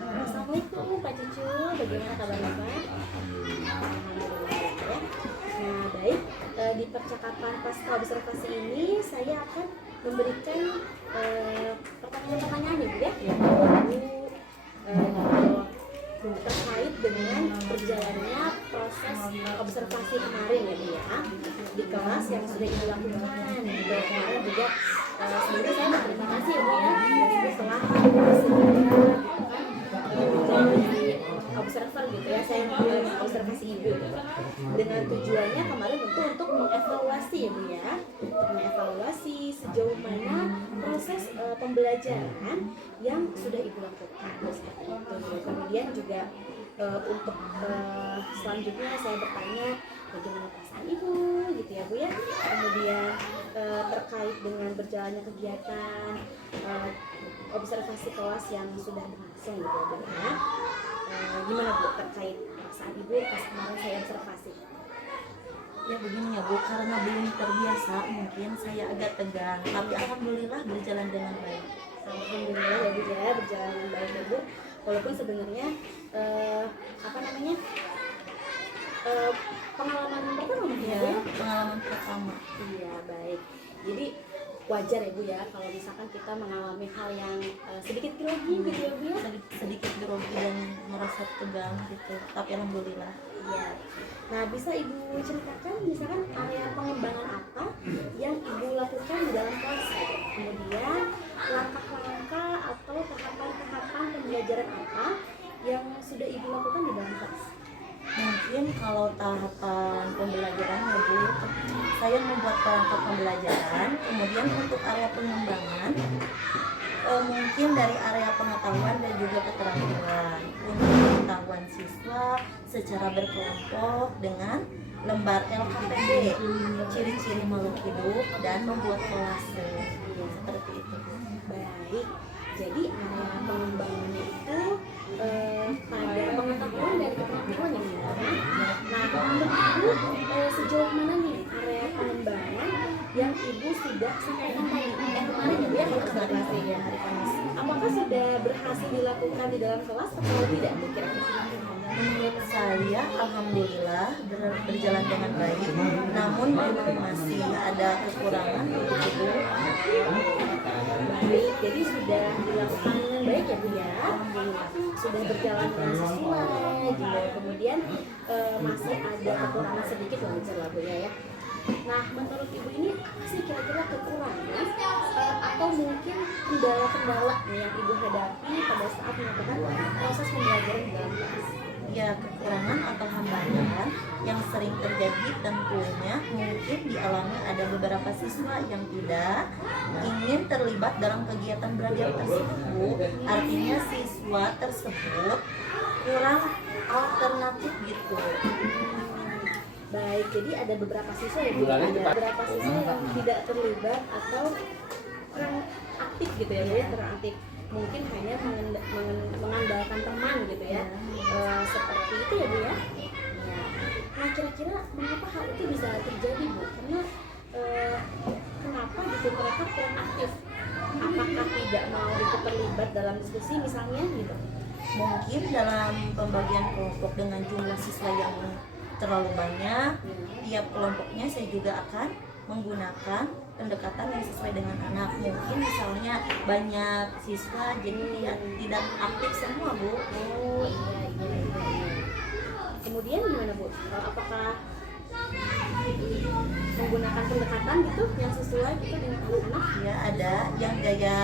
Nah, assalamualaikum Pak Cucu, bagaimana kabarnya Pak? Alhamdulillah ya. Nah baik, di percakapan pasca observasi ini saya akan memberikan pertanyaan-pertanyaan ya Bu ya. Terkait dengan berjalannya proses observasi kemarin ya Bu ya, di kelas yang sudah Ibu lakukan. Kemarin juga sebenarnya saya berterima kasih ya Bu ya, setelah observer gitu ya, saya observasi Ibu gitu. Dengan tujuannya kemarin tentu untuk mengevaluasi ya Bu ya, mengevaluasi sejauh mana proses pembelajaran yang sudah Ibu lakukan seperti itu. Kemudian juga untuk selanjutnya saya bertanya bagaimana perasaan Ibu gitu ya Bu ya. Kemudian terkait dengan berjalannya kegiatan observasi kelas yang sudah berlangsung gitu ya Bu ya. Gimana Bu terkait perasaan Ibu pas kemarin saya observasi? Ya begini ya Bu, karena belum terbiasa mungkin saya agak tegang, tapi alhamdulillah berjalan dengan baik. Alhamdulillah ya Bu ya, berjalan dengan baik ya Bu. Walaupun sebenarnya pengalaman pertama mungkin ya Bu ya? Pengalaman pertama. Iya baik. Jadi wajar ya Bu ya kalau misalkan kita mengalami hal yang sedikit grogi gitu ya Bu ya. Sedikit grogi dan merasa tegang gitu, tapi alhamdulillah. Iya. Nah bisa Ibu ceritakan misalkan area pengembangan apa yang Ibu lakukan di dalam kelas? Kemudian langkah-langkah atau tahapan-tahapan pembelajaran apa yang sudah Ibu lakukan di dalam kelas? Mungkin kalau tahapan pembelajaran ya Bu, saya membuat perangkat pembelajaran. Kemudian untuk area pengembangan mungkin dari area pengetahuan dan juga keterampilan. Untuk pengetahuan siswa secara berkelompok dengan lembar LKPD, ciri-ciri makhluk hidup, dan membuat kolase seperti itu. Baik, jadi area pengembangannya itu pada pengetahuan dan keterampilan yang mana. Nah, menurut Ibu sejauh mana nih area pengembangan yang Ibu sudah sampaikan tadi kemarin ya Bu ya, observasi ya hari Kamis. Apakah sudah berhasil dilakukan di dalam kelas atau tidak Bu kira-kira? Menurut saya alhamdulillah berjalan dengan baik, namun memang masih ada kekurangan begitu. Baik, jadi sudah dilakukan dengan baik ya Bu ya. Sudah berjalan dengan sesuai juga. Kemudian masih ada kekurangan sedikit wajar lah Bu ya. Nah, menurut Ibu ini apa sih kira-kira kekurangan atau mungkin kendala-kendala yang Ibu hadapi pada saat melakukan proses pembelajaran di dalam kelas? Ya, kekurangan atau hambatan yang sering terjadi tentunya mungkin dialami ada beberapa siswa yang tidak ingin terlibat dalam kegiatan belajar tersebut, Bu. Artinya siswa tersebut kurang alternatif gitu. Baik, jadi ada beberapa siswa ya Bu, ada beberapa siswa yang tidak terlibat atau kurang aktif gitu ya Bu ya, kurang aktif. Mungkin hanya mengandalkan teman gitu ya, seperti itu ya Bu ya. Nah kira-kira mengapa hal itu bisa terjadi Bu? Karena kenapa gitu mereka kurang aktif? Apakah tidak mau ikut terlibat dalam diskusi misalnya gitu? Mungkin dalam pembagian kelompok dengan jumlah siswa yang terlalu banyak, tiap kelompoknya saya juga akan menggunakan pendekatan yang sesuai dengan anak. Mungkin misalnya banyak siswa jadi dia tidak aktif semua Bu. Oh iya. Kemudian gimana Bu? Apakah menggunakan pendekatan gitu yang sesuai gitu dengan anak-anak? Ya ada yang gaya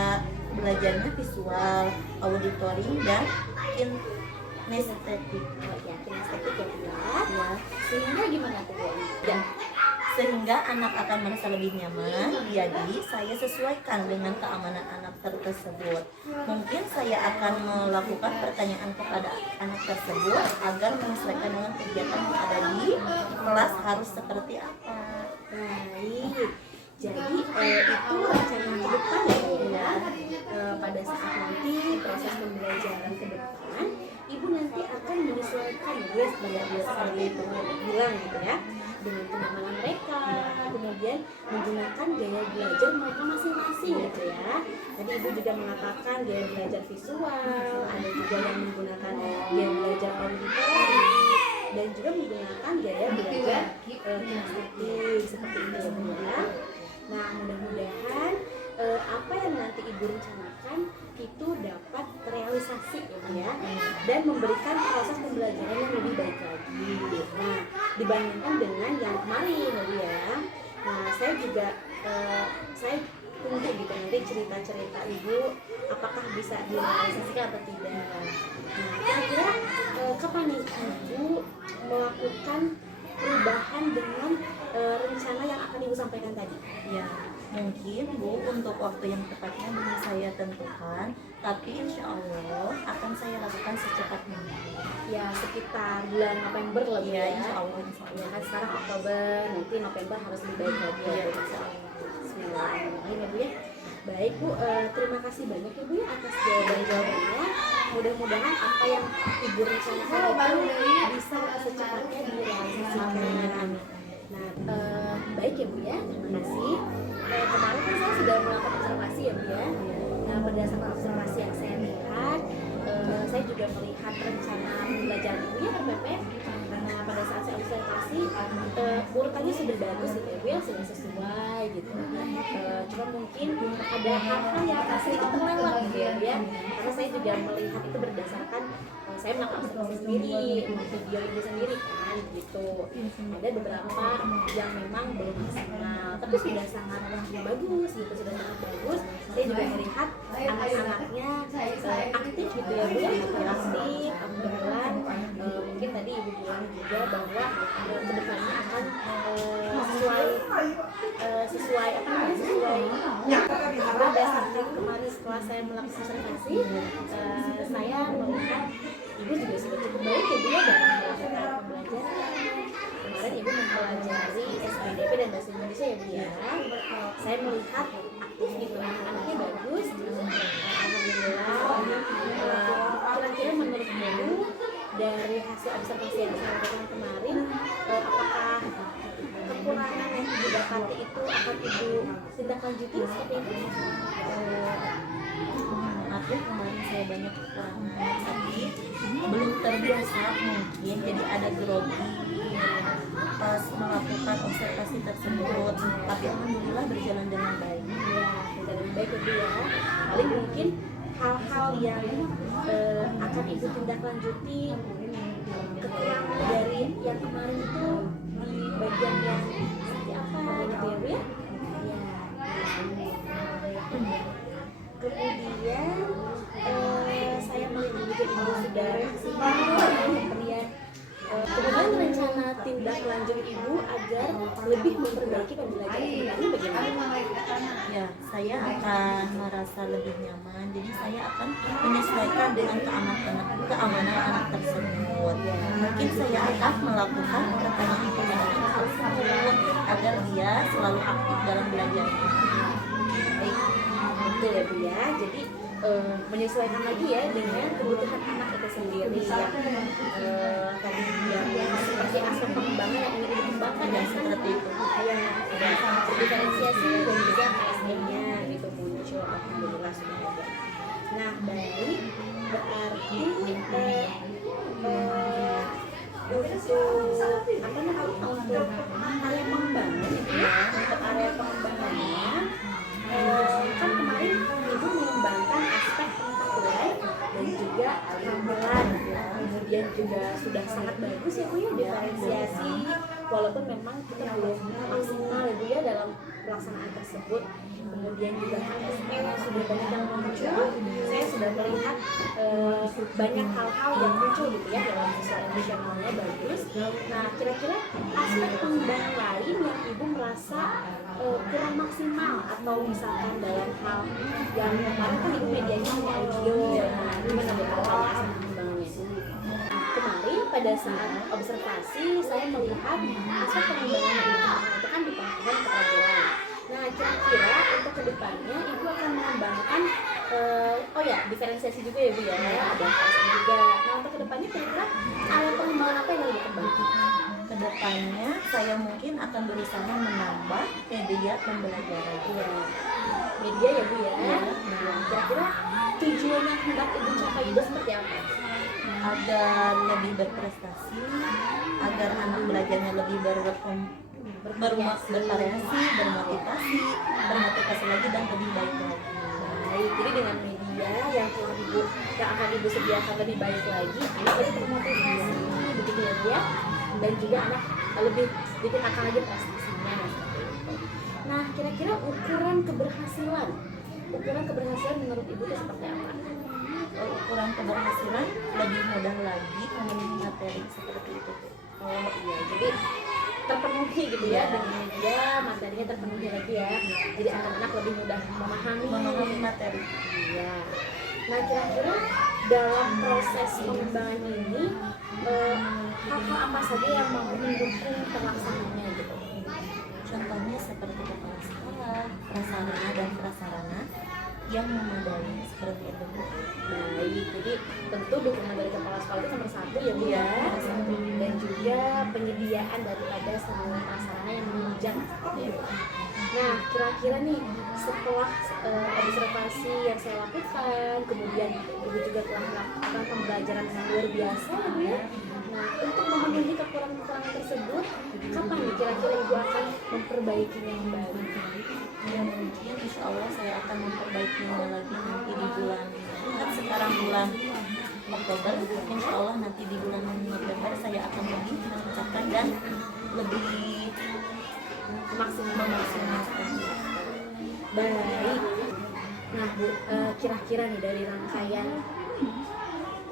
belajarnya visual, auditory, dan kinestetik. Oh ya, kinestetik ya Bu ya. Sehingga gimana tuh Bu? Ya. Sehingga anak akan merasa lebih nyaman. Jadi saya sesuaikan dengan keamanan anak tersebut. Mungkin saya akan melakukan pertanyaan kepada anak tersebut agar menyesuaikan dengan kegiatan yang ada di kelas harus seperti apa. Baik. Jadi itu rencana ke depan ya Bu ya. Pada saat nanti proses pembelajaran ke depan, Ibu nanti akan gue sebagai bilang gitu ya, dengan kenyamanan mereka, kemudian menggunakan gaya belajar mereka masing-masing gitu ya. Tadi ibu juga mengatakan gaya belajar visual, ada juga yang menggunakan gaya belajar auditori, dan juga menggunakan gaya belajar kinestetik seperti itu ya Bu ya. Nah mudah-mudahan apa yang nanti ibu rencanakan itu dapat terrealisasi ya Bu ya, dan memberikan proses pembelajaran yang lebih baik lagi. Nah dibandingkan dengan yang kemarin ya Bu ya. Nah saya juga saya tunggu gitu nanti cerita-cerita ibu apakah bisa direalisasikan atau tidak. Nah kira-kira kapan nih ibu melakukan perubahan dengan rencana yang akan ibu sampaikan tadi? Ya, mungkin Bu untuk waktu yang tepatnya belum saya tentukan, tapi insya Allah akan saya lakukan secepat mungkin. Ya sekitar bulan November lah Bu Ya, ya. insya Allah. Ya kan sekarang Oktober, nanti November harus lebih baik lagi ya Bu. Bismillahirrahmanirrahim ya Bu ya. Baik Bu, terima kasih banyak ya Bu ya atas jawaban-jawabannya. Mudah-mudahan apa yang ibu rencanakan itu bisa secepatnya direalisasikan. Nah, baik ya Bu ya, terima kasih. Kemarin kan saya sudah melakukan observasi ya Bu ya. Nah, berdasarkan observasi yang saya lihat, saya juga melihat rencana pembelajaran ibu ya RPP. Nah, pada saat saya observasi, urutannya sudah bagus gitu ya Bu ya, sudah sesuai gitu. Cuma mungkin ada hal-hal yang sedikit terlewat gitu ya Bu ya. Karena saya juga melihat itu berdasarkan saya melakukan observasi sendiri, video ibu sendiri kan gitu. Ada beberapa yang memang belum maksimal, tapi sudah sangat bagus gitu, sudah sangat bagus. Saya juga melihat anak-anaknya aktif gitu ya Bu ya, aktif, alhamdulillah. Mungkin tadi ibu bilang juga bahwa kedepannya akan sesuai apa namanya, sesuai berdasarkan kemarin setelah saya melakukan observasi, saya melihat ibu juga sudah cukup baik ya Bu ya dalam melakukan pembelajaran. Kemarin ibu mempelajari SPDP dan bahasa Indonesia ya Bu ya. Saya melihat aktif gitu, anak-anaknya bagus. Alhamdulillah. Kira-kira menurut ibu dari hasil observasi yang saya lakukan kemarin, apakah kekurangan yang ibu dapati itu akan ibu tindak lanjuti seperti itu? Maaf ya, kemarin saya banyak kekurangan, tapi belum terbiasa mungkin, jadi ada grogi pas melakukan observasi tersebut. Tapi alhamdulillah berjalan dengan baik. Ya, berjalan baik ya Bu ya. Paling mungkin hal-hal yang akan ibu tindak lanjuti, kekurangan dari yang kemarin itu di bagian yang seperti apa gitu ya Bu ya. Kemudian saya melihat juga ibu sudah maksimal pemberian. Kemudian rencana tindak lanjut ibu agar lebih memperbaiki pembelajaran ini bagaimana? Ya, saya akan merasa lebih nyaman. Jadi saya akan menyesuaikan dengan keamanan anak tersebut. Mungkin saya akan melakukan pertanyaan tersebut agar dia selalu aktif dalam belajar. Baik, betul ya Bu ya. Jadi menyesuaikan lagi ya dengan kebutuhan anak itu sendiri yang tadi yang seperti aspek pengembangan yang ingin dikembangkan ya seperti itu. Ya, ada diferensiasi dan juga KSM-nya gitu muncul. Alhamdulillah sudah ada. Nah, baik, berarti untuk apa namanya, untuk area pengembangan itu ya, untuk area pengembangannya kan kemarin ibu mengembangkan aspek pengetahuan dan juga ramalan, kemudian juga sudah sangat bagus ya Bu ya diferensiasi, walaupun memang kita belum maksimal ya Bu ya dalam pelaksanaan tersebut. Kemudian juga HSE sudah banyak yang muncul, saya sudah melihat banyak hal-hal yang muncul gitu ya dalam siswa emosionalnya bagus. Nah kira-kira aspek pengembangan lain yang ibu merasa kurang maksimal, atau misalkan dalam hal yang kemarin kan ibu medianya hanya audio, nah gimana beberapa aspek pengembangannya? Kemarin pada saat observasi saya melihat aspek pengembangan itu kan di pengetahuan keterampilan. Nah kira-kira untuk kedepannya ibu akan mengembangkan oh ya diferensiasi juga ya Bu ya, ada KSM juga. Nah untuk kedepannya kira-kira area pengembangan apa kedepannya saya mungkin akan berusaha menambah media pembelajaran. Iya. Media ya Bu ya. Iya. Nah, kira-kira tujuan yang hendak Ibu capai itu seperti apa? Agar lebih berprestasi, agar anak belajarnya lebih bervariasi, bermotivasi lagi dan lebih baik lagi. Baik, jadi dengan media yang akan Ibu sediakan lebih baik lagi, anak lebih termotivasi, begitu ya Bu ya. Dan juga anak lebih ditingkatkan lagi prestasinya. Nah, kira-kira ukuran keberhasilan menurut Ibu itu seperti apa? Ukuran keberhasilan lebih mudah lagi memenuhi materi seperti itu. Oh iya, jadi terpenuhi gitu ya dengan media, materinya terpenuhi lagi ya. Jadi anak-anak lebih mudah memahami materi. Iya. Nah, kira-kira dalam proses pengembangan ini hal-hal apa saja yang mampu mendukung pelaksananya gitu? Contohnya seperti kepala sekolah, prasarana dan prasarana yang memadai seperti itu. Baik, jadi tentu dukungan dari kepala sekolah itu nomor satu ya Bu ya. Dan juga penyediaan daripada semua prasarana yang menunjang. Nah, kira-kira nih setelah observasi yang saya lakukan, kemudian Ibu juga telah melakukan pembelajaran yang luar biasa ya Bu ya. Nah, untuk memenuhi kekurangan-kekurangan tersebut, kapan nih kira-kira Ibu akan memperbaikinya kembali? Ya mungkin insya Allah saya akan memperbaikinya lagi nanti di bulan, kan sekarang bulan Oktober, insya Allah nanti di bulan November saya akan lebih meningkatkan dan lebih memaksimalkan. Baik. Nah Bu, kira-kira nih dari rangkaian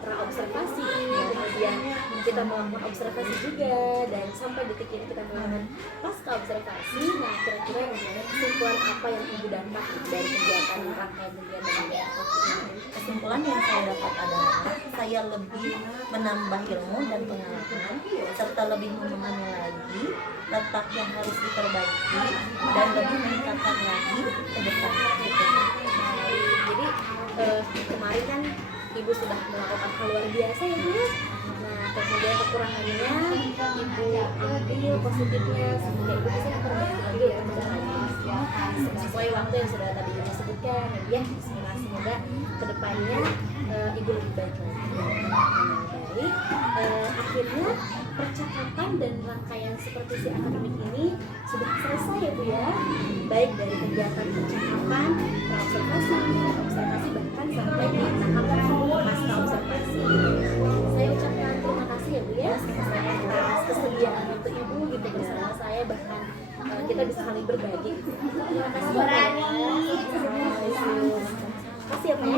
praobservasi, kemudian kita melakukan observasi juga, dan sampai detik ini kita melakukan pasca observasi. Nah, kira-kira kesimpulan apa yang Ibu dapat dari kegiatan rangkaian kegiatan ini? Kesimpulan yang saya dapat adalah saya lebih menambah ilmu dan pengalaman serta lebih memahami lagi letak yang harus diperbaiki dan lebih meningkatkan lagi ke depan. Jadi kemarin kan Ibu sudah melakukan hal luar biasa ya Bu. Nah, kemudian kekurangannya Ibu ambil positifnya sehingga Ibu bisa memperbaiki lagi ya sesuai waktu yang sudah tadi Ibu sebutkan ya. Semoga kedepannya Ibu lebih baik lagi. Baik, akhirnya percakapan dan rangkaian supervisi akademik ini sudah selesai ya Bu ya. Baik dari kegiatan percakapan, praobservasi, observasi, bahkan sampai di tahap pasca observasi. Saya ucapkan terima kasih ya Bu ya atas kesediaan untuk Ibu gitu bersama saya, bahkan kita bisa saling berbagi. Terima kasih ya Bu. Terima kasih ya Bu.